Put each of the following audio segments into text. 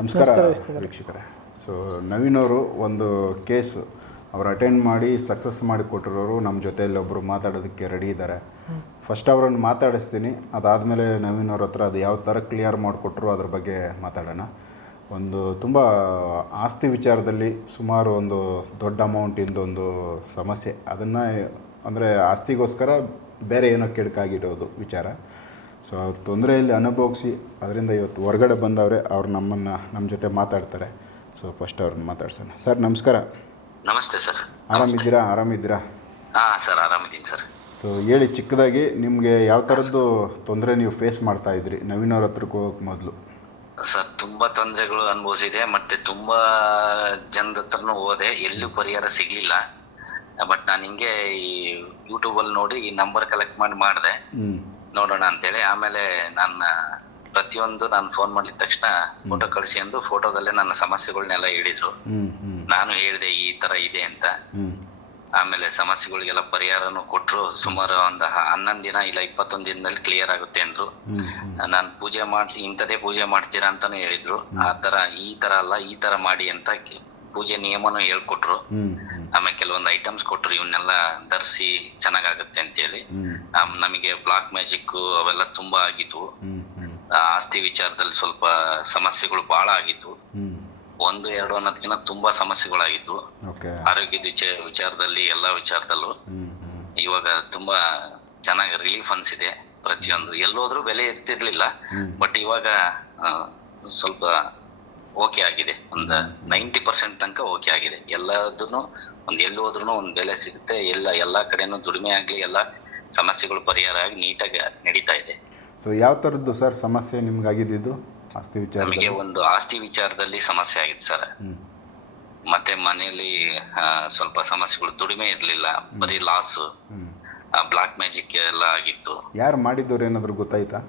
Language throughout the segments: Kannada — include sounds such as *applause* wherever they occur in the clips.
ನಮಸ್ಕಾರ ವೀಕ್ಷಕರೇ. ಸೊ ನವೀನ್ ಅವರು ಒಂದು ಕೇಸ್ ಅವರು ಅಟೆಂಡ್ ಮಾಡಿ ಸಕ್ಸಸ್ ಮಾಡಿ ಕೊಟ್ಟಿರೋರು ನಮ್ಮ ಜೊತೆಯಲ್ಲಿ ಒಬ್ಬರು ಮಾತಾಡೋದಕ್ಕೆ ರೆಡಿ ಇದ್ದಾರೆ. ಫಸ್ಟ್ ಅವರನ್ನು ಮಾತಾಡಿಸ್ತೀನಿ. ಅದಾದಮೇಲೆ ನವೀನ್ ಅವ್ರ ಹತ್ರ ಅದು ಯಾವ ಥರ ಕ್ಲಿಯರ್ ಮಾಡಿಕೊಟ್ರು ಅದ್ರ ಬಗ್ಗೆ ಮಾತಾಡೋಣ. ಒಂದು ತುಂಬ ಆಸ್ತಿ ವಿಚಾರದಲ್ಲಿ ಸುಮಾರು ಒಂದು ದೊಡ್ಡ ಅಮೌಂಟಿಂದ ಒಂದು ಸಮಸ್ಯೆ. ಅದನ್ನು ಅಂದರೆ ಆಸ್ತಿಗೋಸ್ಕರ ಬೇರೆ ಏನೋ ಕೆಡಕಾಗಿರೋದು ವಿಚಾರ. ಸೊ ಅವ್ರ ತೊಂದರೆಯಲ್ಲಿ ಅನುಭವಿಸಿ ಅದರಿಂದ ಇವತ್ತು ಹೊರಗಡೆ ಬಂದವ್ರೆ ಅವ್ರು ನಮ್ಮನ್ನು ನಮ್ಮ ಜೊತೆ ಮಾತಾಡ್ತಾರೆ. ಸೊ ಫಸ್ಟ್ ಅವ್ರನ್ನ ಮಾತಾಡ್ಸೋಣ. ಸರ್ ನಮಸ್ಕಾರ. ನಮಸ್ತೆ ಸರ್ ಆರಾಮಿದ್ದೀರಾ? ಆರಾಮಿದ್ದೀರಾ? ಹಾಂ ಸರ್ ಆರಾಮಿದ್ದೀನಿ ಸರ್ ಸೊ ಹೇಳಿ ಚಿಕ್ಕದಾಗಿ ನಿಮಗೆ ಯಾವ ಥರದ್ದು ತೊಂದರೆ ನೀವು ಫೇಸ್ ಮಾಡ್ತಾ ಇದ್ರಿ? ನವೀನ್ ಅವ್ರ ಹತ್ರಕ್ಕೆ ಹೋಗೋಕೆ ಮೊದಲು. ಸರ್ ತುಂಬಾ ತೊಂದರೆಗಳು ಅನುಭವಿಸಿದೆ ಮತ್ತೆ ತುಂಬಾ ಜನದ ಹತ್ರನೂ ಹೋದೆ. ಎಲ್ಲೂ ಪರಿಹಾರ ಸಿಗ್ಲಿಲ್ಲ. ಬಟ್ ನಾನು ಹಿಂಗೆ ಈ ಯೂಟ್ಯೂಬಲ್ಲಿ ನೋಡಿ ಈ ನಂಬರ್ ಕಲೆಕ್ಟ್ ಮಾಡಿ ಮಾಡಿದೆ. ನೋಡೋಣ ಅಂತೇಳಿ. ಆಮೇಲೆ ನನ್ನ ಪ್ರತಿಯೊಂದು ನಾನು ಫೋನ್ ಮಾಡಿದ ತಕ್ಷಣ ಫೋಟೋ ಕಳಿಸಿ ಅಂದು ಫೋಟೋದಲ್ಲೇ ನನ್ನ ಸಮಸ್ಯೆಗಳನ್ನೆಲ್ಲ ಹೇಳಿದ್ರು. ನಾನು ಹೇಳಿದೆ ಈ ತರ ಇದೆ ಅಂತ. ಆಮೇಲೆ ಸಮಸ್ಯೆಗಳಿಗೆಲ್ಲ ಪರಿಹಾರನು ಕೊಟ್ರು. ಸುಮಾರು ಒಂದು ಹನ್ನೊಂದು ದಿನ ಇಲ್ಲ ಇಪ್ಪತ್ತೊಂದು ದಿನದಲ್ಲಿ ಕ್ಲಿಯರ್ ಆಗುತ್ತೆ ಅಂದ್ರು. ನಾನ್ ಪೂಜೆ ಮಾಡಿ ಇಂಥದೇ ಪೂಜೆ ಮಾಡ್ತೀರಾ ಅಂತಾನು ಹೇಳಿದ್ರು. ಆ ತರ ಈ ತರ ಅಲ್ಲ ಈ ತರ ಮಾಡಿ ಅಂತ ಪೂಜೆ ನಿಯಮನು ಹೇಳ್ಕೊಟ್ರು. ಆಮೇಲೆ ಕೆಲವೊಂದು ಐಟಮ್ಸ್ ಕೊಟ್ರು ಇವನ್ನೆಲ್ಲ ಧರಿಸಿ ಚೆನ್ನಾಗಾಗುತ್ತೆ ಅಂತೇಳಿ. ನಮಗೆ ಬ್ಲಾಕ್ ಮ್ಯಾಜಿಕ್ ಅವೆಲ್ಲ ತುಂಬಾ ಆಗಿದ್ವು. ಹ್ಞೂ ಹ್ಞೂ ಆ, ಆಸ್ತಿ ವಿಚಾರದಲ್ಲಿ ಸ್ವಲ್ಪ ಸಮಸ್ಯೆಗಳು ಬಹಳ ಆಗಿತ್ತು ಒಂದು ಎರಡು ಅನ್ನೋದಕ್ಕಿಂತ ತುಂಬಾ ಸಮಸ್ಯೆಗಳಾಗಿತ್ತು ಆರೋಗ್ಯದ ವಿಚ- ವಿಚಾರದಲ್ಲಿ ಎಲ್ಲಾ ವಿಚಾರದಲ್ಲೂ. ಇವಾಗ ತುಂಬಾ ಚೆನ್ನಾಗಿ ರಿಲೀಫ್ ಅನ್ಸಿದೆ ಪ್ರತಿಯೊಂದು. ಎಲ್ಲೋದ್ರೂ ಬೆಲೆ ಇರ್ತಿರ್ಲಿಲ್ಲ. ಬಟ್ ಇವಾಗ ಸ್ವಲ್ಪ ಓಕೆ ಆಗಿದೆ. ಒಂದು ನೈಂಟಿ ಪರ್ಸೆಂಟ್ ತನಕ ಓಕೆ ಆಗಿದೆ. ಎಲ್ಲದನ್ನು ಒಂದು ಎಲ್ಲಿ ಹೋದ್ರು ಒಂದು ಬೆಲೆ ಸಿಗುತ್ತೆ. ಎಲ್ಲ ಎಲ್ಲ ಕಡೆನೂ ದುಡಿಮೆ ಆಗಲಿ ಎಲ್ಲ ಸಮಸ್ಯೆಗಳು ಪರಿಹಾರ ಆಗಿ ನೀಟಾಗಿ ನಡೀತಾ ಇದೆ. ಸೊ ಯಾವ ಥರದ್ದು ಸರ್ ಸಮಸ್ಯೆ ನಿಮ್ಗಾಗಿದ್ದು ಆಸ್ತಿ ವಿಚಾರ ನಮಗೆ ಒಂದು ಆಸ್ತಿ ವಿಚಾರದಲ್ಲಿ ಸಮಸ್ಯೆ ಆಗಿದೆ ಸರ್ ಮತ್ತೆ ಮನೆಯಲ್ಲಿ ಸ್ವಲ್ಪ ಸಮಸ್ಯೆಗಳು ದುಡಿಮೆ ಇರಲಿಲ್ಲ. ಬರೀ ಲಾಸ್ ಬ್ಲಾಕ್ ಮ್ಯಾಜಿಕ್ ಎಲ್ಲ ಆಗಿತ್ತು. ಯಾರು ಮಾಡಿದ್ದವ್ರು ಏನಾದರೂ ಗೊತ್ತಾಯ್ತಾ?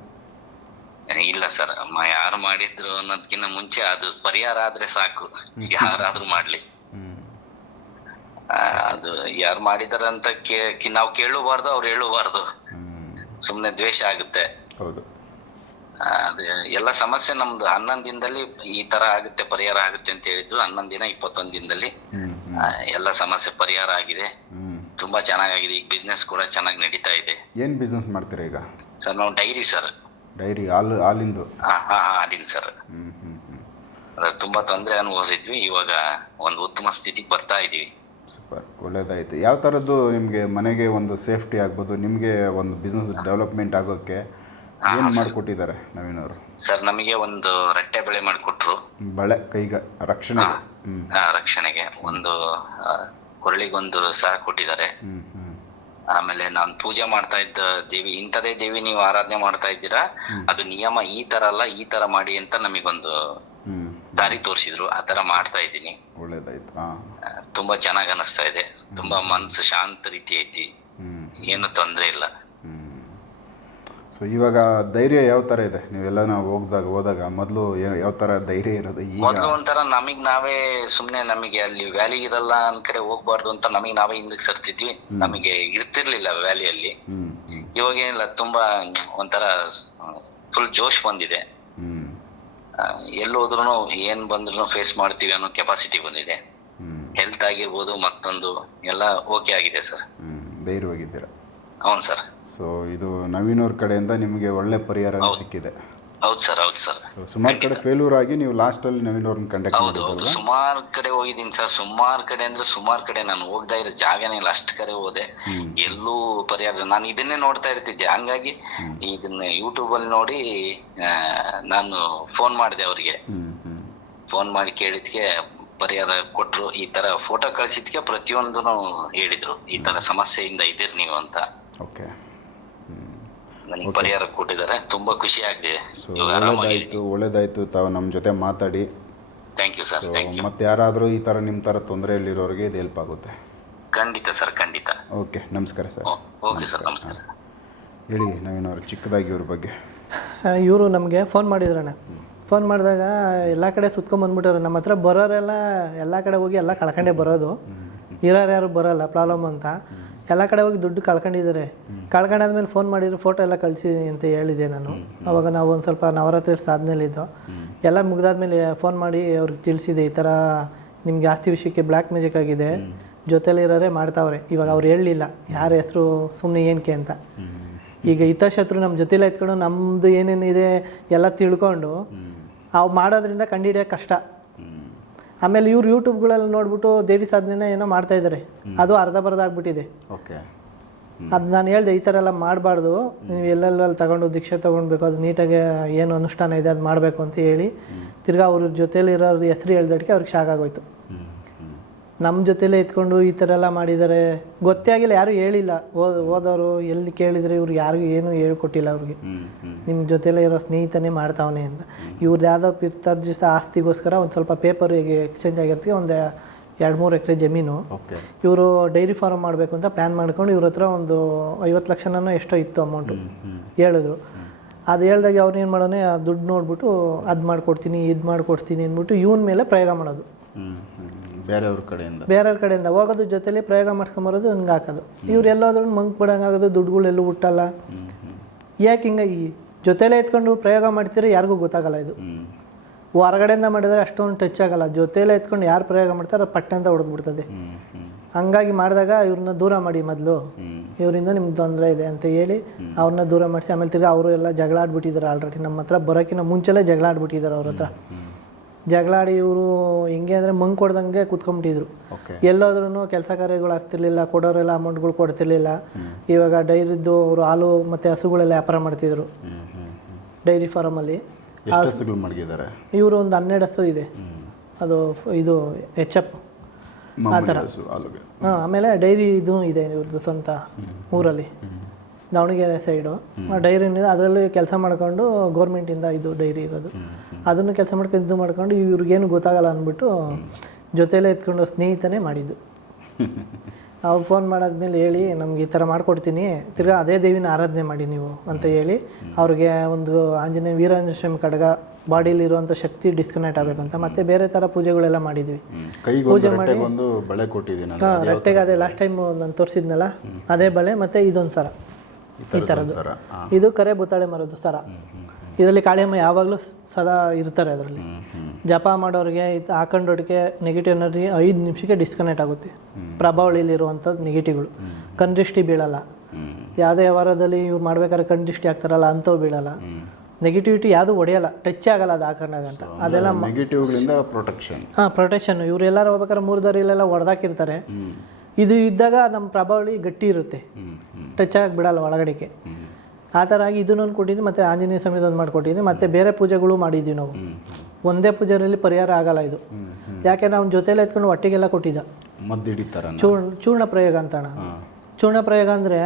ಇಲ್ಲ ಸರ್ ಯಾರು ಮಾಡಿದ್ರು ಅನ್ನೋದಕ್ಕಿಂತ ಮುಂಚೆ ಅದು ಪರಿಹಾರ ಆದ್ರೆ ಸಾಕು. ಯಾರಾದ್ರೂ ಮಾಡ್ಲಿ. ಅದು ಯಾರು ಮಾಡಿದಾರ ಅಂತ ನಾವು ಕೇಳಬಾರ್ದು ಅವ್ರು ಹೇಳಬಾರ್ದು. ಸುಮ್ನೆ ದ್ವೇಷ ಆಗುತ್ತೆ. ಎಲ್ಲ ಸಮಸ್ಯೆ ನಮ್ದು. ಹನ್ನೊಂದ್ ದಿನದಲ್ಲಿ ಈ ತರ ಆಗುತ್ತೆ ಪರಿಹಾರ ಆಗುತ್ತೆ ಅಂತ ಹೇಳಿದ್ರು. ಹನ್ನೊಂದ್ ದಿನ ಇಪ್ಪತ್ತೊಂದ್ ದಿನದಲ್ಲಿ ಎಲ್ಲ ಸಮಸ್ಯೆ ಪರಿಹಾರ ಆಗಿದೆ. ತುಂಬಾ ಚೆನ್ನಾಗಿದೆ ಈಗ ಬಿಸ್ನೆಸ್ ಕೂಡ ಚೆನ್ನಾಗಿ ನಡೀತಾ ಇದೆ. ಏನ್ ಬಿಸ್ನೆಸ್ ಮಾಡ್ತೀರಾ ಈಗ? ಸರ್ ನಾವು ಡೈರಿ ಸರ್ ಡೈರಿ ಹಾಲು ಹಾಲಿಂದು. ಹಾಲಿನ ಸರ್ ತುಂಬಾ ತೊಂದರೆ ಅನುಭವಿಸಿದ್ವಿ. ಇವಾಗ ಒಂದು ಉತ್ತಮ ಸ್ಥಿತಿಗೆ ಬರ್ತಾ ಇದೀವಿ. ಸೂಪರ್ ಒಳ್ಳೇದಾಯ್ತು. ಯಾವ ಥರದ್ದು ನಿಮಗೆ ಮನೆಗೆ ಒಂದು ಸೇಫ್ಟಿ ಆಗ್ಬೋದು ನಿಮಗೆ ಒಂದು ಬಿಸ್ನೆಸ್ ಡೆವಲಪ್ಮೆಂಟ್ ಆಗೋಕ್ಕೆ ಏನು ಮಾಡಿಕೊಟ್ಟಿದ್ದಾರೆ ನವೀನ್ ಅವರು ಸರ್ ನಮಗೆ ಒಂದು ರಟ್ಟೆ ಬೆಳೆ ಮಾಡಿಕೊಟ್ರು. ಬಳೆ ಕೈಗ ರಕ್ಷಣೆ ರಕ್ಷಣೆಗೆ. ಒಂದು ಕೊರಳಿಗೊಂದು ಸಹ ಕೊಟ್ಟಿದ್ದಾರೆ. ಆಮೇಲೆ ನಾನು ಪೂಜೆ ಮಾಡ್ತಾ ಇದ್ದ ದೇವಿ ಇಂಥದೇ ದೇವಿ ನೀವು ಆರಾಧನೆ ಮಾಡ್ತಾ ಇದ್ದೀರಾ? ಅದು ನಿಯಮ ಈ ತರ ಅಲ್ಲ ಈ ತರ ಮಾಡಿ ಅಂತ ನಮಗೊಂದು ದಾರಿ ತೋರಿಸಿದ್ರು. ಆ ತರ ಮಾಡ್ತಾ ಇದ್ದೀನಿ. ತುಂಬಾ ಚೆನ್ನಾಗ್ ಅನಿಸ್ತಾ ಇದೆ. ತುಂಬಾ ಮನ್ಸು ಶಾಂತ ರೀತಿ ಐತಿ. ಏನು ತೊಂದ್ರೆ ಇಲ್ಲ. ಸೊ ಇವಾಗ ಧೈರ್ಯ ಯಾವ ತರ ಇದೆ? ನೀವೆಲ್ಲ ನಾವು ಹೋಗ್ದಾಗ ಹೋದಾಗ ಮೊದಲು ಯಾವ ತರ ಧೈರ್ಯ ಇರೋದು ಈಗ? ಮೊದ್ಲು ಒಂಥರ ನಮಗ್ ನಾವೇ ಸುಮ್ನೆ ನಮಗೆ ಅಲ್ಲಿ ವ್ಯಾಲಿ ಇರಲ್ಲ ಅನ್ ಕಡೆ ಹೋಗ್ಬಾರ್ದು ಅಂತ ನಮಗ್ ನಾವೇ ಹಿಂದಕ್ಕೆ ಸರ್ತಿದ್ವಿ. ನಮಗೆ ಇರ್ತಿರ್ಲಿಲ್ಲ ವ್ಯಾಲಿಯಲ್ಲಿ. ಅಲ್ಲಿ ಹ್ಞೂ ಇವಾಗ ಏನಿಲ್ಲ ತುಂಬಾ ಒಂಥರ ಫುಲ್ ಜೋಶ್ ಬಂದಿದೆ. ಹ್ಞೂ ಆ, ಎಲ್ಲೋದ್ರೂ ಏನ್ ಬಂದ್ರು ಫೇಸ್ ಮಾಡ್ತೀವಿ ಅನ್ನೋ ಕೆಪಾಸಿಟಿ ಬಂದಿದೆ. ಹ್ಞೂ ಹೆಲ್ತ್ ಆಗಿರ್ಬೋದು ಮತ್ತೊಂದು ಎಲ್ಲ ಓಕೆ ಆಗಿದೆ ಸರ್. ಹ್ಞೂ ಧೈರ್ಯವಾಗಿದ್ದೀರ? ಹೌನ್ ಸರ್. ಸೊ ಇದು ನವೀನ್ ಅವ್ರ ಕಡೆಯಿಂದ ನಿಮಗೆ ಒಳ್ಳೆ ಪರಿಹಾರ ಸಿಕ್ಕಿದೆ. ಹೌದು ಸರ್ ಹೌದು ಸರ್. ಸೊ ಸುಮಾರು ಕಡೆ ಫೇಲ್ಯೂರ್ ಆಗಿ ನೀವು ಲಾಸ್ಟಲ್ಲಿ ನವೀನವ್ರನ್ನ ಕಂಡಕ್ಟ್ ಹೌದು ಹೌದು. ಮಾಡಿದ್ದಲ್ವಾ ಸುಮಾರ್ ಕಡೆ ಹೋಗಿದ್ದೀನಿ ಸರ್. ಸುಮಾರ್ ಕಡೆ ಅಂದ್ರೆ ಸುಮಾರ್ ಕಡೆ ನಾನು ಹೋಗ್ತಾ ಇರೋ ಜಾಗನೇ ಇಲ್ಲ. ಅಷ್ಟ್ ಕಡೆ ಹೋದೆ. ಎಲ್ಲೂ ಪರಿಹಾರ ನಾನು ಇದನ್ನೇ ನೋಡ್ತಾ ಇರ್ತಿದ್ದೆ. ಹಂಗಾಗಿ ಇದನ್ನ ಯೂಟ್ಯೂಬ್ ಅಲ್ಲಿ ನೋಡಿ ಆ, ನಾನು ಫೋನ್ ಮಾಡಿದೆ ಅವ್ರಿಗೆ. ಫೋನ್ ಮಾಡಿ ಕೇಳಿದ್ಕೆ ಪರಿಹಾರ ಕೊಟ್ರು. ಈ ತರ ಫೋಟೋ ಕಳ್ಸಿದ್ಕೆ ಪ್ರತಿಯೊಂದನು ಹೇಳಿದ್ರು. ಈ ತರ ಸಮಸ್ಯೆಯಿಂದ ಇದ್ದೀರಿ ನೀವು ಅಂತ. ಓಕೆ ಹ್ಞೂ ನನಗೆ ಪರಿಹಾರ ಕೊಟ್ಟಿದ್ದಾರೆ. ತುಂಬಾ ಖುಷಿ ಆಗಿದೆ. ಸೊ ಇವಾಗ ಆರಾಮಾಗಿ ಒಳ್ಳೇದಾಯಿತು ಒಳ್ಳೇದಾಯಿತು. ತಾವು ನಮ್ಮ ಜೊತೆ ಮಾತಾಡಿ. Thank you sir thank you ಮತ್ತೆ ಯಾರಾದರೂ ಈ ಥರ ನಿಮ್ಮ ಥರ ತೊಂದರೆಯಲ್ಲಿರೋರಿಗೆ ಇದು ಹೆಲ್ಪ್ ಆಗುತ್ತೆ. ಖಂಡಿತ ಸರ್ ಖಂಡಿತ. ಓಕೆ ನಮಸ್ಕಾರ ಸರ್ ಓಕೆ ಸರ್ ನಮಸ್ಕಾರ. ಹೇಳಿ ನವೀನ್ ಅವರು ಚಿಕ್ಕದಾಗಿ ಇವ್ರ ಬಗ್ಗೆ. ಇವರು ನಮಗೆ ಫೋನ್ ಮಾಡಿದ್ರಣ್ಣ. ಫೋನ್ ಮಾಡಿದಾಗ ಎಲ್ಲ ಕಡೆ ಸುತ್ಕೊಂಬಂದ್ಬಿಟ್ಟಾರೆ ನಮ್ಮ ಹತ್ರ ಬರೋರೆಲ್ಲ ಎಲ್ಲ ಕಡೆ ಹೋಗಿ ಎಲ್ಲ ಕಳ್ಕೊಂಡೇ ಬರೋದು. ಇರೋರು ಯಾರು ಬರೋಲ್ಲ ಪ್ರಾಬ್ಲಮ್ ಅಂತ. ಎಲ್ಲ ಕಡೆ ಹೋಗಿ ದುಡ್ಡು ಕಳ್ಕೊಂಡಿದ್ದಾರೆ. ಕಳ್ಕೊಂಡಾದ್ಮೇಲೆ ಫೋನ್ ಮಾಡಿದ್ರು ಫೋಟೋ ಎಲ್ಲ ಕಳಿಸಿ ಅಂತ ಹೇಳಿದೆ ನಾನು. ಅವಾಗ ನಾವು ಒಂದು ಸ್ವಲ್ಪ ನವರಾತ್ರಿ ಸಾಧನೆಯಲ್ಲಿದ್ದೋ ಎಲ್ಲ ಮುಗಿದಾದ್ಮೇಲೆ ಫೋನ್ ಮಾಡಿ ಅವ್ರಿಗೆ ತಿಳಿಸಿದೆ ಈ ಥರ ನಿಮ್ಗೆ ಆಸ್ತಿ ವಿಷಯಕ್ಕೆ ಬ್ಲ್ಯಾಕ್ ಮ್ಯಾಜಿಕ್ ಆಗಿದೆ. ಜೊತೆಲಿರೋರೇ ಮಾಡ್ತಾವ್ರೆ. ಇವಾಗ ಅವ್ರು ಹೇಳಲಿಲ್ಲ ಯಾರ ಹೆಸರು ಸುಮ್ಮನೆ ಏನಕ್ಕೆ ಅಂತ. ಈಗ ಹಿತಶತ್ರು ನಮ್ಮ ಜೊತೆಲಿ ಎತ್ಕೊಂಡು ನಮ್ಮದು ಏನೇನಿದೆ ಎಲ್ಲ ತಿಳ್ಕೊಂಡು ಅವು ಮಾಡೋದ್ರಿಂದ ಕಂಡುಹಿಡಿಯೋಕೆ ಕಷ್ಟ. ಆಮೇಲೆ ಇವ್ರು ಯೂಟ್ಯೂಬ್ಗಳಲ್ಲಿ ನೋಡ್ಬಿಟ್ಟು ದೇವಿ ಸಾಧನೆನ ಏನೋ ಮಾಡ್ತಾ ಇದ್ದಾರೆ ಅದು ಅರ್ಧ ಬರ್ಧ ಆಗ್ಬಿಟ್ಟಿದೆ. ಓಕೆ. ಅದು ನಾನು ಹೇಳ್ದೆ ಈ ಥರ ಎಲ್ಲ ಮಾಡಬಾರ್ದು. ನೀವು ಎಲ್ಲೆಲ್ಲಿ ತಗೊಂಡು ದೀಕ್ಷೆ ತೊಗೊಳ್ಬೇಕು ಅದು ನೀಟಾಗಿ ಏನು ಅನುಷ್ಠಾನ ಇದೆ ಅದು ಮಾಡಬೇಕು ಅಂತ ಹೇಳಿ ತಿರ್ಗಾ ಅವ್ರ ಜೊತೇಲಿ ಇರೋರು ಹೆಸರು ಹೇಳ್ದಕ್ಕೆ ಅವ್ರಿಗೆ ಶಾಕ್ ಆಗೋಯ್ತು. ನಮ್ಮ ಜೊತೆಲೇ ಇತ್ಕೊಂಡು ಈ ಥರ ಎಲ್ಲ ಮಾಡಿದ್ದಾರೆ ಗೊತ್ತೇ ಆಗಿಲ್ಲ ಯಾರು ಹೇಳಿಲ್ಲ. ಓದ್ ಓದೋರು ಎಲ್ಲಿ ಕೇಳಿದ್ರೆ ಇವ್ರು ಯಾರಿಗೂ ಏನು ಹೇಳ್ಕೊಟ್ಟಿಲ್ಲ ಅವ್ರಿಗೆ. ನಿಮ್ಮ ಜೊತೆಲೇ ಇರೋ ಸ್ನೇಹಿತನೇ ಮಾಡ್ತಾವನೆ ಅಂತ. ಇವ್ರದ್ದು ಯಾವುದೋ ಪಿರ್ತರ್ಜಿಸ್ತ ಆಸ್ತಿಗೋಸ್ಕರ ಒಂದು ಸ್ವಲ್ಪ ಪೇಪರ್ ಈಗ ಎಕ್ಸ್ಚೇಂಜ್ ಆಗಿರ್ತೀವಿ ಒಂದು ಎರಡು ಮೂರು ಎಕರೆ ಜಮೀನು. ಇವರು ಡೈರಿ ಫಾರ್ಮ್ ಮಾಡಬೇಕು ಅಂತ ಪ್ಲ್ಯಾನ್ ಮಾಡ್ಕೊಂಡು ಇವ್ರ ಹತ್ರ ಒಂದು ಐವತ್ತು ಲಕ್ಷನೋ ಎಷ್ಟೋ ಇತ್ತು ಅಮೌಂಟು ಹೇಳಿದ್ರು. ಅದು ಹೇಳ್ದಾಗ ಅವ್ರು ಏನು ಮಾಡೋನೆ ಆ ದುಡ್ಡು ನೋಡ್ಬಿಟ್ಟು ಅದು ಮಾಡಿಕೊಡ್ತೀನಿ ಇದು ಮಾಡಿಕೊಡ್ತೀನಿ ಅಂದ್ಬಿಟ್ಟು ಇವನ ಮೇಲೆ ಪ್ರಯೋಗ ಮಾಡೋದು. ಬೇರೆಯವ್ರ ಕಡೆಯಿಂದ. ಬೇರೆಯವ್ರ ಕಡೆಯಿಂದ. ಹೋಗೋದು ಜೊತೆಲಿ ಪ್ರಯೋಗ ಮಾಡ್ಕೊಂಬರೋದು ಹಂಗೆ ಹಾಕೋದು. ಇವ್ರು ಎಲ್ಲೋದ್ರೂ ಮಂಕ್ ಬಿಡಂಗಾಗೋದು ದುಡ್ಡುಗಳು ಎಲ್ಲೂ ಹುಟ್ಟಲ್ಲ. ಯಾಕೆ ಹಿಂಗೆ ಈ ಜೊತೆಲೇ ಎತ್ಕೊಂಡು ಪ್ರಯೋಗ ಮಾಡ್ತೀರಿ ಯಾರಿಗೂ ಗೊತ್ತಾಗಲ್ಲ ಇದು. ಹೊರಗಡೆಯಿಂದ ಮಾಡಿದ್ರೆ ಅಷ್ಟೊಂದು ಟಚ್ ಆಗಲ್ಲ. ಜೊತೆಲೇ ಎತ್ಕೊಂಡು ಯಾರು ಪ್ರಯೋಗ ಮಾಡ್ತಾರೋ ಪಟ್ಟೆ ಅಂತ ಹೊಡೆದ್ಬಿಡ್ತದೆ ಹಂಗಾಗಿ ಮಾಡಿದಾಗ ಇವ್ರನ್ನ ದೂರ ಮಾಡಿ ಮೊದಲು. ಇವರಿಂದ ನಿಮ್ಗೆ ತೊಂದರೆ ಇದೆ ಅಂತ ಹೇಳಿ ಅವ್ರನ್ನ ದೂರ ಮಾಡಿಸಿ ಆಮೇಲೆ ತಿರ್ಗಿ ಅವರು ಎಲ್ಲ ಜಗಳ ಆಡ್ಬಿಟ್ಟಿದ್ದಾರೆ ಆಲ್ರೆಡಿ ನಮ್ಮ ಹತ್ರ ಬರೋಕ್ಕಿಂತ ಮುಂಚೆಲೇ ಜಗಳ ಆಡ್ಬಿಟ್ಟಿದ್ದಾರೆ ಅವ್ರ ಹತ್ರ ಜಗಳ ಆಡಿ ಇವರು ಹಿಂಗೆ ಅಂದರೆ ಮಂಗ್ ಕೊಡ್ದಂಗೆ ಕುತ್ಕೊಂಡ್ಬಿಟ್ಟಿದ್ರು ಎಲ್ಲಾದ್ರೂ ಕೆಲಸ ಕಾರ್ಯಗಳು ಆಗ್ತಿರ್ಲಿಲ್ಲ ಕೊಡೋರೆಲ್ಲ ಅಮೌಂಟ್ಗಳು ಕೊಡ್ತಿರ್ಲಿಲ್ಲ. ಇವಾಗ ಡೈರಿದ್ದು ಅವರು ಹಾಲು ಮತ್ತು ಹಸುಗಳೆಲ್ಲ ವ್ಯಾಪಾರ ಮಾಡ್ತಿದ್ರು. ಡೈರಿ ಫಾರಮಲ್ಲಿ ಇವರು ಒಂದು ಹನ್ನೆರಡು ಹಸು ಇದೆ. ಅದು ಇದು ಎಚ್ ಎಫ್. ಆ ಥರ ಹಾಂ ಆಮೇಲೆ ಡೈರಿ ಇದು ಇದೆ ಇವ್ರದ್ದು ಸ್ವಂತ ಊರಲ್ಲಿ. ದಾವಣಗೆರೆ ಸೈಡು ಡೈರಿ ಅದರಲ್ಲಿ ಕೆಲಸ ಮಾಡ್ಕೊಂಡು ಗೌರ್ಮೆಂಟಿಂದ ಇದು ಡೈರಿ ಇರೋದು. ಅದನ್ನು ಕೆಲಸ ಮಾಡ್ಕೊಂಡು ಇದು ಮಾಡ್ಕೊಂಡು ಇವ್ರಿಗೇನು ಗೊತ್ತಾಗಲ್ಲ ಅಂದ್ಬಿಟ್ಟು ಜೊತೆಲೇ ಎತ್ಕೊಂಡು ಸ್ನೇಹಿತನೇ ಮಾಡಿದ್ದು. *laughs* ಅವ್ರು ಫೋನ್ ಮಾಡಾದ್ಮೇಲೆ ಹೇಳಿ ನಮ್ಗೆ ಈ ಥರ ಮಾಡ್ಕೊಡ್ತೀನಿ. ತಿರ್ಗಾ ಅದೇ ದೇವಿನ ಆರಾಧನೆ ಮಾಡಿ ನೀವು ಅಂತ ಹೇಳಿ ಅವ್ರಿಗೆ ಒಂದು ಆಂಜನೇಯ ವೀರಾಂಜನೇಯ ಕಡಗ ಬಾಡಿಲಿ ಇರುವಂಥ ಶಕ್ತಿ ಡಿಸ್ಕನೆಕ್ಟ್ ಆಗಬೇಕಂತ. ಮತ್ತೆ ಬೇರೆ ಥರ ಪೂಜೆಗಳೆಲ್ಲ ಮಾಡಿದ್ವಿ. ಪೂಜೆ ಮಾಡಿ ಬಳೆ ಕೊಟ್ಟಿದ್ದೀನಿ ರಟ್ಟೆಗೆ ಅದೇ ಲಾಸ್ಟ್ ಟೈಮ್ ನಾನು ತೋರಿಸಿದ್ನಲ್ಲ ಅದೇ ಬಳೆ ಮತ್ತೆ ಇದೊಂದು ಸರ ಈ ಥರದ್ದು ಇದು ಕರೆ ಬುತ್ತಾಳೆ ಮರದ್ದು ಸರ. ಇದರಲ್ಲಿ ಕಾಳಿಯಮ್ಮ ಯಾವಾಗಲೂ ಸದಾ ಇರ್ತಾರೆ ಅದರಲ್ಲಿ. ಜಪ ಮಾಡೋರಿಗೆ ಇದು ಹಾಕೊಂಡೋರಿಗೆ ನೆಗೆಟಿವ್ ಎನರ್ಜಿ ಐದು ನಿಮಿಷಕ್ಕೆ ಡಿಸ್ಕನೆಕ್ಟ್ ಆಗುತ್ತೆ. ಪ್ರಭಾವಳಿಲಿರುವಂಥ ನೆಗೆಟಿವ್ಗಳು ಕಣ್ದೃಷ್ಟಿ ಬೀಳಲ್ಲ. ಯಾವುದೇ ವಾರದಲ್ಲಿ ಇವ್ರು ಮಾಡ್ಬೇಕಾದ್ರೆ ಕಣ್ದೃಷ್ಟಿ ಆಗ್ತಾರಲ್ಲ ಅಂಥವು ಬೀಳಲ್ಲ. ನೆಗೆಟಿವಿಟಿ ಯಾವುದು ಒಡೆಯಲ್ಲ. ಟಚ್ ಆಗಲ್ಲ ಅದು ಹಾಕೊಂಡಾಗ ಅಂತ. ಅದೆಲ್ಲ ನೆಗೆಟಿವ್ಗಳಿಂದ ಪ್ರೊಟೆಕ್ಷನ್ ಹಾಂ ಪ್ರೊಟೆಕ್ಷನ್ ಇವರೆಲ್ಲರೂ ಹೋಗ್ಬೇಕಾದ್ರೆ ಮೂರು ದಾರಿಲೆಲ್ಲ ಹೊಡೆದಾಕಿರ್ತಾರೆ ಇದು ಇದ್ದಾಗ ನಮ್ಮ ಪ್ರಭಾವಳಿ ಗಟ್ಟಿ ಇರುತ್ತೆ. ಟಚ್ ಆಗಿ ಬಿಡಲ್ಲ ಒಳಗಡೆಗೆ ಆ ಥರ ಆಗಿ ಇದನ್ನೊಂದು ಕೊಟ್ಟಿದ್ವಿ ಮತ್ತು ಆಂಜನೇಯ ಒಂದು ಮಾಡಿಕೊಟ್ಟಿದ್ವಿ ಮತ್ತು ಬೇರೆ ಪೂಜೆಗಳು ಮಾಡಿದ್ವಿ ನಾವು. ಒಂದೇ ಪೂಜೆಯಲ್ಲಿ ಪರಿಹಾರ ಆಗಲ್ಲ ಇದು. ಯಾಕೆ ನಾವು ಜೊತೆಲಿ ಎತ್ಕೊಂಡು ಒಟ್ಟಿಗೆಲ್ಲ ಕೊಟ್ಟಿದ್ದ. ಚೂರ್ಣ ಚೂರ್ಣ ಪ್ರಯೋಗ ಅಂತಣ ಚೂರ್ಣ ಪ್ರಯೋಗ ಅಂದರೆ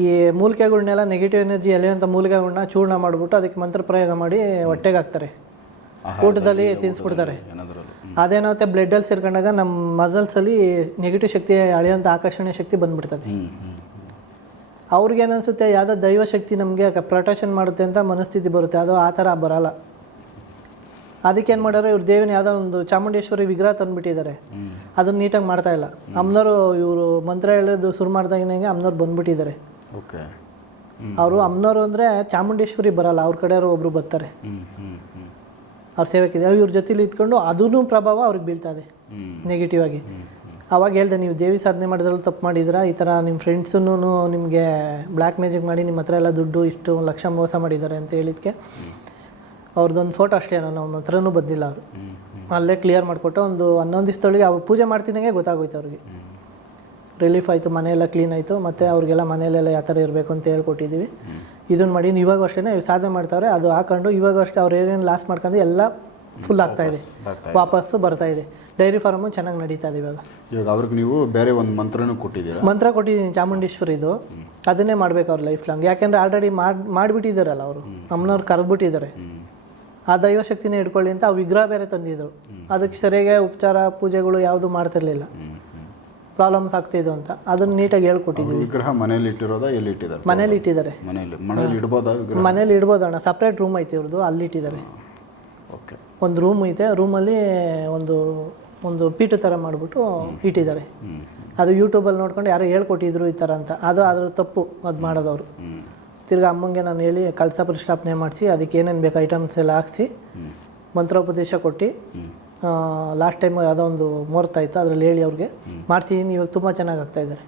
ಈ ಮೂಲಿಕೆಗಳನ್ನೆಲ್ಲ ನೆಗೆಟಿವ್ ಎನರ್ಜಿ ಎಲೆಯಂಥ ಮೂಲಿಕೆಗಳನ್ನ ಚೂರ್ಣ ಮಾಡಿಬಿಟ್ಟು ಅದಕ್ಕೆ ಮಂತ್ರ ಪ್ರಯೋಗ ಮಾಡಿ ಹೊಟ್ಟೆಗೆ ಹಾಕ್ತಾರೆ. ಊಟದಲ್ಲಿ ತಿನ್ನಿಸ್ಬಿಡ್ತಾರೆ ಏನಾದ್ರಲ್ಲೂ. ಅದೇನಾಗುತ್ತೆ ಬ್ಲಡ್ಡಲ್ಲಿ ಸೇರ್ಕೊಂಡಾಗ ನಮ್ಮ ಮಸಲ್ಸಲ್ಲಿ ನೆಗೆಟಿವ್ ಶಕ್ತಿ ಅಳೆಯೋಂಥ ಆಕರ್ಷಣೆ ಶಕ್ತಿ ಬಂದ್ಬಿಡ್ತದೆ. ಹ್ಮ್ ಹ್ಮ್ ಅವ್ರಿಗೆ ಅನಿಸುತ್ತೆ ಯಾವುದೋ ದೈವಶಕ್ತಿ ನಮಗೆ ಪ್ರೊಟೆಕ್ಷನ್ ಮಾಡುತ್ತೆ ಅಂತ ಮನಸ್ಥಿತಿ ಬರುತ್ತೆ. ಅದು ಆ ಥರ ಬರಲ್ಲ. ಅದಕ್ಕೆ ಏನು ಮಾಡ್ಯಾರ? ಇವ್ರು ದೇವಿನ ಯಾವುದೋ ಒಂದು ಚಾಮುಂಡೇಶ್ವರಿ ವಿಗ್ರಹ ತಂದುಬಿಟ್ಟಿದ್ದಾರೆ ಅದನ್ನ ನೀಟಾಗಿ ಮಾಡ್ತಾ ಇಲ್ಲ. ಅಮ್ಮನವರು ಇವರು ಮಂತ್ರ ಹೇಳೋದು ಶುರು ಮಾಡಿದಾಗಿನಾಗೆ ಅಮ್ಮನವ್ರು ಬಂದ್ಬಿಟ್ಟಿದ್ದಾರೆ ಓಕೆ. ಅವರು ಅಮ್ಮನವರು ಅಂದರೆ ಚಾಮುಂಡೇಶ್ವರಿ ಬರಲ್ಲ. ಅವ್ರ ಕಡೆಯವರು ಒಬ್ರು ಬರ್ತಾರೆ. ಅವ್ರ ಸೇವಕ್ಕಿದೆ ಇವ್ರ ಜೊತೆಲಿ ಇದ್ಕೊಂಡು ಅದೂ ಪ್ರಭಾವ ಅವ್ರಿಗೆ ಬೀಳ್ತಾ ಇದೆ. ನೆಗೆಟಿವ್ ಆಗಿ. ಅವಾಗ ಹೇಳ್ದೆ ನೀವು ದೇವಿ ಸಾಧನೆ ಮಾಡಿದ್ರಲ್ಲಿ ತಪ್ಪು ಮಾಡಿದಿರಾ ಈ ಥರ ನಿಮ್ಮ ಫ್ರೆಂಡ್ಸೂ ನಿಮಗೆ ಬ್ಲ್ಯಾಕ್ ಮ್ಯಾಜಿಕ್ ಮಾಡಿ ನಿಮ್ಮ ಹತ್ರ ಎಲ್ಲ ದುಡ್ಡು ಇಷ್ಟು ಲಕ್ಷ ಮೋಸ ಮಾಡಿದ್ದಾರೆ ಅಂತ ಹೇಳಿದ್ಕೆ. ಅವ್ರದ್ದೊಂದು ಫೋಟೋ ಅಷ್ಟೇ ನಾನು ನಮ್ಮ ಹತ್ರನೂ ಬಂದಿಲ್ಲ ಅವರು. ಅಲ್ಲೇ ಕ್ಲಿಯರ್ ಮಾಡಿಕೊಟ್ಟು ಒಂದು ಹನ್ನೊಂದು ದಿವಸದೊಳಗೆ ಅವ್ರು ಪೂಜೆ ಮಾಡ್ತೀನಾಗೆ ಗೊತ್ತಾಗೋಯ್ತು ಅವ್ರಿಗೆ. ರಿಲೀಫ್ ಆಯಿತು ಮನೆಯೆಲ್ಲ ಕ್ಲೀನ್ ಆಯಿತು ಮತ್ತು ಅವ್ರಿಗೆಲ್ಲ ಮನೆಯಲ್ಲೆಲ್ಲ ಯಾವ ಥರ ಇರಬೇಕು ಅಂತ ಹೇಳ್ಕೊಟ್ಟಿದ್ದೀವಿ. ಇದನ್ನು ಮಾಡಿ ಇವಾಗ ಅಷ್ಟೇ ಸಾಧನೆ ಮಾಡ್ತಾವ್ರೆ ಅದು ಹಾಕೊಂಡು ಇವಾಗ ಅಷ್ಟೇ ಅವ್ರು ಏನೇನು ಲಾಸ್ ಮಾಡ್ಕೊಂಡು ಎಲ್ಲ ಫುಲ್ ಆಗ್ತಾ ಇದೆ. ಬರ್ತಾ ವಾಪಸ್ಸು ಬರ್ತಾ ಇದೆ. ಡೈರಿ ಫಾರ್ಮು ಚೆನ್ನಾಗಿ ನಡೀತಾ ಇದೆ ಇವಾಗ. ಇವಾಗ ಅವ್ರಿಗೆ ನೀವು ಬೇರೆ ಒಂದು ಮಂತ್ರನೂ ಕೊಟ್ಟಿದ್ದೀರಾ? ಮಂತ್ರ ಕೊಟ್ಟಿದ್ದೀನಿ ಚಾಮುಂಡೇಶ್ವರಿದು. ಅದನ್ನೇ ಮಾಡ್ಬೇಕು ಅವ್ರ ಲೈಫ್ ಲಾಂಗ್ ಯಾಕೆಂದ್ರೆ ಆಲ್ರೆಡಿ ಮಾಡಿ ಮಾಡಿಬಿಟ್ಟಿದ್ದಾರಲ್ಲ ಅವರು. ಅಮ್ಮನವ್ರು ಕರೆದ್ಬಿಟ್ಟಿದ್ದಾರೆ ಆ ದೈವಶಕ್ತಿನೇ ಇಟ್ಕೊಳ್ಳಿ ಅಂತ ಆ ವಿಗ್ರಹ ಬೇರೆ ತಂದಿದ್ರು. ಅದಕ್ಕೆ ಸರಿಯಾಗಿ ಉಪಚಾರ ಪೂಜೆಗಳು ಯಾವುದು ಮಾಡ್ತಿರ್ಲಿಲ್ಲ. ಪ್ರಾಬ್ಲಮ್ಸ್ ಆಗ್ತಿದ್ವು ಅಂತ. ಅದನ್ನ ನೀಟಾಗಿ ಹೇಳ್ಕೊಟ್ಟಿದ್ವಿ. ವಿಗ್ರಹ ಮನೇಲಿ ಇಟ್ಟಿರೋದ ಎಲ್ಲಿ ಇಟ್ಟಿದ್ದಾರೆ? ಮನೇಲಿ ಇಟ್ಟಿದ್ದಾರೆ. ಮನೇಲಿ ಮನೇಲಿ ಇಡ್ಬೋದಾ ವಿಗ್ರಹ? ಮನೇಲಿ ಇಡ್ಬೋದು ಅಣ್ಣ. ಸಪ್ರೇಟ್ ರೂಮ್ ಐತೆ ಇವ್ರದ್ದು ಅಲ್ಲಿ ಇಟ್ಟಿದ್ದಾರೆ. ಓಕೆ ಒಂದು ರೂಮ್ ಐತೆ ರೂಮಲ್ಲಿ ಒಂದು ಒಂದು ಪೀಠ ಥರ ಮಾಡಿಬಿಟ್ಟು ಇಟ್ಟಿದ್ದಾರೆ. ಅದು ಯೂಟ್ಯೂಬಲ್ಲಿ ನೋಡ್ಕೊಂಡು ಯಾರೋ ಹೇಳ್ಕೊಟ್ಟಿದ್ರು ಈ ಥರ ಅಂತ. ಅದು ಅದ್ರ ತಪ್ಪು, ಅದು ಮಾಡೋದವ್ರು. ತಿರ್ಗಿ ಅಮ್ಮಂಗೆ ನಾನು ಹೇಳಿ ಕಳಸ ಪ್ರತಿಷ್ಠಾಪನೆ ಮಾಡಿಸಿ, ಅದಕ್ಕೆ ಏನೇನು ಬೇಕು ಐಟಮ್ಸ್ ಎಲ್ಲ ಹಾಕ್ಸಿ, ಮಂತ್ರೋಪದೇಶ ಕೊಟ್ಟು ಲಾಸ್ಟ್ ಟೈಮ್ ಯಾವುದೋ ಒಂದು ಮುಹೂರ್ತ ಆಯಿತು, ಅದರಲ್ಲಿ ಹೇಳಿ ಅವ್ರಿಗೆ. ಮಾಡಿಸಿ ಇವಾಗ ತುಂಬ ಚೆನ್ನಾಗಿ ಆಗ್ತಾ ಇದ್ದಾರೆ.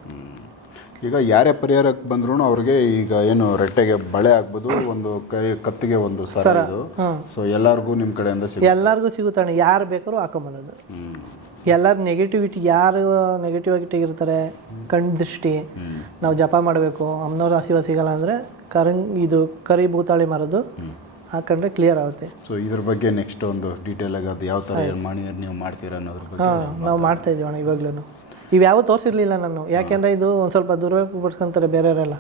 ಈಗ ಯಾರೇ ಪರಿಹಾರಕ್ಕೆ ಬಂದ್ರೂ ಅವ್ರಿಗೆ ಈಗ ಏನು ರೆಟ್ಟೆಗೆ ಬಳೆ ಆಗ್ಬೋದು ಒಂದು ಕೈ ಕತ್ತಿಗೆ ಒಂದು ಸರ ಸೊ ಎಲ್ಲರಿಗೂ ನಿಮ್ಮ ಕಡೆಯಿಂದ ಸಿಗುತ್ತೆ. ಎಲ್ಲರಿಗೂ ಸಿಗುತ್ತಾನೆ ಯಾರು ಬೇಕಾದ್ರೂ ಹಾಕೊಂಬರೋದು. ಎಲ್ಲರ ನೆಗೆಟಿವಿಟಿ ಯಾರು ನೆಗೆಟಿವಿಟಿ ಇರ್ತಾರೆ ಕಣ್ ದೃಷ್ಟಿ. ನಾವು ಜಪ ಮಾಡಬೇಕು. ಅಮ್ಮನವ್ರ ಆಶೀರ್ವಾದ ಸಿಗಲ್ಲ ಅಂದರೆ ಕರಂಗ್ ಇದು ಕರಿ ಭೂತಾಳಿ ಮರದು ಹಾಕೊಂಡ್ರೆ ಕ್ಲಿಯರ್ ಆಗುತ್ತೆ. ಸೊ ಇದ್ರ ಬಗ್ಗೆ ನೆಕ್ಸ್ಟ್ ಒಂದು ಡೀಟೇಲ್ ಆಗಿ ಅದು ಯಾವ ಥರ ಏನು ಮಾಡಿ ನೀವು ಮಾಡ್ತೀರಾ ಅನ್ನೋದ್ರ ಬಗ್ಗೆ ನಾವು ಮಾಡ್ತಾ ಇದೀವಿ ಅಣ್ಣ ಇವಾಗ್ಲೂ ಇವ್ಯಾವ ತೋರಿಸಿರ್ಲಿಲ್ಲ ನಾನು. ಯಾಕೆಂದರೆ ಇದು ಒಂದು ಸ್ವಲ್ಪ ದುರುಪಯೋಗ ಪಡಿಸ್ಕೊಂತಾರೆ ಬೇರೆಯವರೆಲ್ಲ.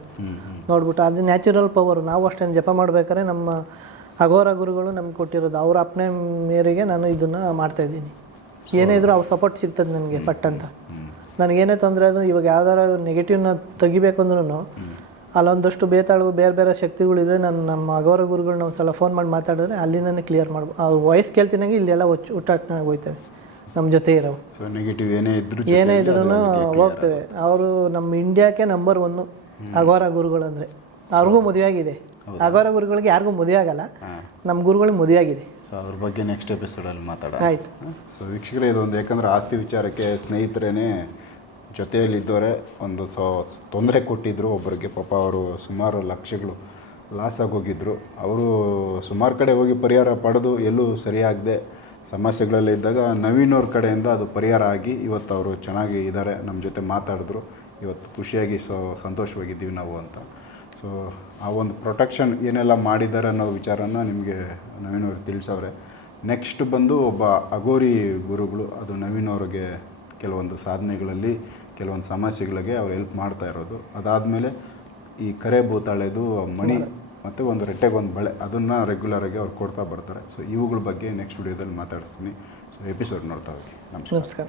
ನೋಡ್ಬಿಟ್ಟು ಅದು ನ್ಯಾಚುರಲ್ ಪವರ್ ನಾವು ಅಷ್ಟೇನು ಜಪ ಮಾಡ್ಬೇಕಾದ್ರೆ ನಮ್ಮ ಅಘೋರ ಗುರುಗಳು ನಮ್ಗೆ ಕೊಟ್ಟಿರೋದು. ಅವ್ರ ಅಪ್ನೆ ಮೇರೆಗೆ ನಾನು ಇದನ್ನು ಮಾಡ್ತಾ ಇದ್ದೀನಿ. ಏನೇ ಇದ್ರೂ ಅವ್ರ ಸಪೋರ್ಟ್ ಸಿಗ್ತದೆ ನನಗೆ ಪಟ್ ಅಂತ. ನನಗೇನೇ ತೊಂದರೆ ಅದು ಇವಾಗ ಯಾವ್ದಾರ ನೆಗೆಟಿವ್ನ ತೆಗಿಬೇಕು ಅಂದ್ರೂ ಅಲ್ಲೊಂದಷ್ಟು ಬೇತಾಳು ಬೇರೆ ಬೇರೆ ಶಕ್ತಿಗಳಿದ್ರೆ ನಾನು ನಮ್ಮ ಅಘೋರ ಗುರುಗಳನ್ನ ಒಂದು ಸಲ ಫೋನ್ ಮಾಡಿ ಮಾತಾಡಿದ್ರೆ ಅಲ್ಲಿಂದನೇ ಕ್ಲಿಯರ್ ಮಾಡ್ಬೋದು ಆ ವಾಯ್ಸ್ ಕೇಳ್ತೀನಂಗೆ ಇಲ್ಲೆಲ್ಲ ಹುಚ್ಚು ಹುಟ್ಟಾಕ್ನಾಗ ಹೋಯ್ತವೆ ನಮ್ಮ ಜೊತೆ ಇರೋ ಸೊ ನೆಗೆಟಿವ್ ಏನೇ ಇದ್ರು ಏನೇ ಇದ್ರೂ ಹೋಗ್ತೇವೆ ಅವರು ನಮ್ಮ ಇಂಡಿಯಾಕ್ಕೆ ನಂಬರ್ ಒನ್ನು ಅಘೋರ ಗುರುಗಳು ಅಂದರೆ. ಅವ್ರಿಗೂ ಮದುವೆ ಆಗಿದೆ ಅಘೋರ ಗುರುಗಳಿಗೆ ಯಾರಿಗೂ ಮದುವೆ ಆಗಲ್ಲ ನಮ್ಮ ಗುರುಗಳಿಗೆ ಮದುವೆ ಆಗಿದೆ ಸೊ ಅವ್ರ ಬಗ್ಗೆ ನೆಕ್ಸ್ಟ್ ಎಪಿಸೋಡಲ್ಲಿ ಮಾತಾಡ ಆಯ್ತು. ಸೊ ವೀಕ್ಷಕರೇ ಇದೊಂದು ಯಾಕಂದ್ರೆ ಆಸ್ತಿ ವಿಚಾರಕ್ಕೆ ಸ್ನೇಹಿತರೇನೆ ಜೊತೆಯಲ್ಲಿದ್ದವರೇ ಒಂದು ಸೊ ತೊಂದರೆ ಕೊಟ್ಟಿದ್ರು. ಒಬ್ಬರಿಗೆ ಪಾಪ ಅವರು ಸುಮಾರು ಲಕ್ಷಗಳು ಲಾಸ್ ಆಗೋಗಿದ್ರು. ಅವರು ಸುಮಾರು ಕಡೆ ಹೋಗಿ ಪರಿಹಾರ ಪಡೆದು ಎಲ್ಲೂ ಸರಿಯಾಗದೆ ಸಮಸ್ಯೆಗಳಲ್ಲಿ ಇದ್ದಾಗ ನವೀನ್ ಅವ್ರ ಕಡೆಯಿಂದ ಅದು ಪರಿಹಾರ ಆಗಿ ಇವತ್ತು ಅವರು ಚೆನ್ನಾಗಿ ಇದ್ದಾರೆ, ನಮ್ಮ ಜೊತೆ ಮಾತಾಡಿದ್ರು. ಇವತ್ತು ಖುಷಿಯಾಗಿ ಸೊ, ಸಂತೋಷವಾಗಿದ್ದೀವಿ ನಾವು ಅಂತ. ಸೊ ಆ ಒಂದು ಪ್ರೊಟೆಕ್ಷನ್ ಏನೆಲ್ಲ ಮಾಡಿದ್ದಾರೆ ಅನ್ನೋ ವಿಚಾರನ ನಿಮಗೆ ನವೀನ್ ಅವ್ರು ತಿಳಿಸವ್ರೆ. ನೆಕ್ಸ್ಟ್ ಬಂದು ಒಬ್ಬ ಅಗೋರಿ ಗುರುಗಳು, ಅದು ನವೀನ್ ಅವ್ರಿಗೆ ಕೆಲವೊಂದು ಸಾಧನೆಗಳಲ್ಲಿ, ಕೆಲವೊಂದು ಸಮಸ್ಯೆಗಳಿಗೆ ಅವ್ರು ಹೆಲ್ಪ್ ಮಾಡ್ತಾ ಇರೋದು. ಅದಾದಮೇಲೆ ಈ ಕರೆ ಭೂತಾಳೆದು ಮಣಿ ಮತ್ತು ಒಂದು ರೆಟ್ಟೆಗೊಂದು ಬಳೆ, ಅದನ್ನು ರೆಗ್ಯುಲರಾಗಿ ಅವ್ರು ಕೊಡ್ತಾ ಬರ್ತಾರೆ. ಸೊ ಇವುಗಳ ಬಗ್ಗೆ ನೆಕ್ಸ್ಟ್ ವಿಡಿಯೋದಲ್ಲಿ ಮಾತಾಡ್ತೀನಿ ಸೊ ಎಪಿಸೋಡ್ ನೋಡ್ತಾ ಹೋಗಿ. ನಮಸ್ಕಾರ.